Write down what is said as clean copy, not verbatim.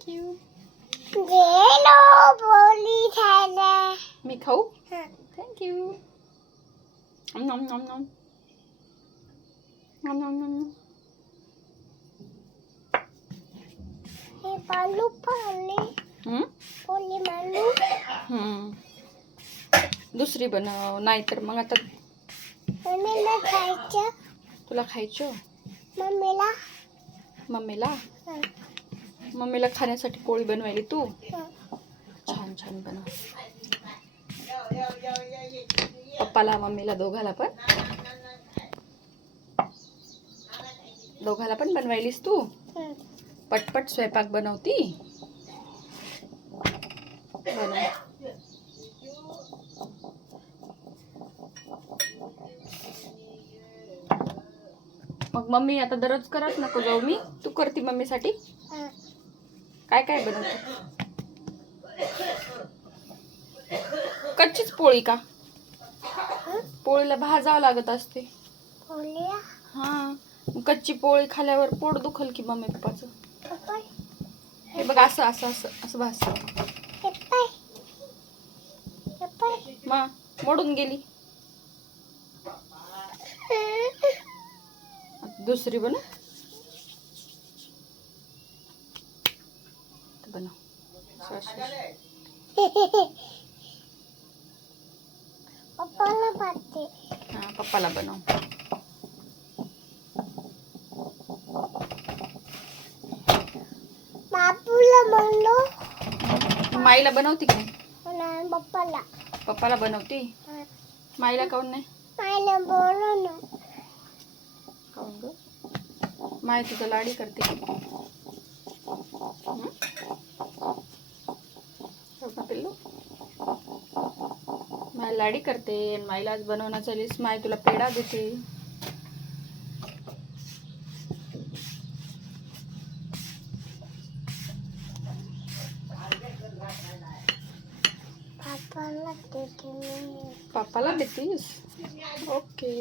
Thank you. बोली खायला. मी खाऊ? थँक्यू. नम नम नम. नम नम नम. हे बालू पाले पोली मालू. दुसरी बनव, नाहीतर मग आता मम्मीला खायचं. तुला खायचं? मम्मीला मम्मीला हं. मम्मीला खाण्यासाठी पोळी बनवायली तू? हं. छान छान बनव. पप्पाला मम्मीला दोघाला पण बनवायलीस तू? हं. पटपट स्वयंपाक बनवती. बनव. मग मम्मी आता दररोज करत नको जाऊ मी, तू करती मम्मीसाठी? हं. काय काय बनवते? कच्चीच पोळी का? पोळीला भाजावं लागत असते. पोलिया हा, कच्ची पोळी खाल्यावर पोट दुखल की मम्मी पप्पाचं. पप्पा हे बघ असं असं असं असं भाजत. पप्पा पप्पा मा मोडून गेली. दुसरी बनव. बनव. पप्पाला पाहते. हा, पप्पाला बनव. बापूला म्हणलो. माईला बनवती का? नाही पप्पाला. पप्पाला बनवती. माईला काऊन नाही? मायला बोललो ना. काऊन ग? माय तुझं लाडी करते. पिल्लू माय लाडी करते. माईला आज बनवणं चालीस. माय तुला पेढा देते. पप्पाला देते मी. पप्पाला देतीस? ओके.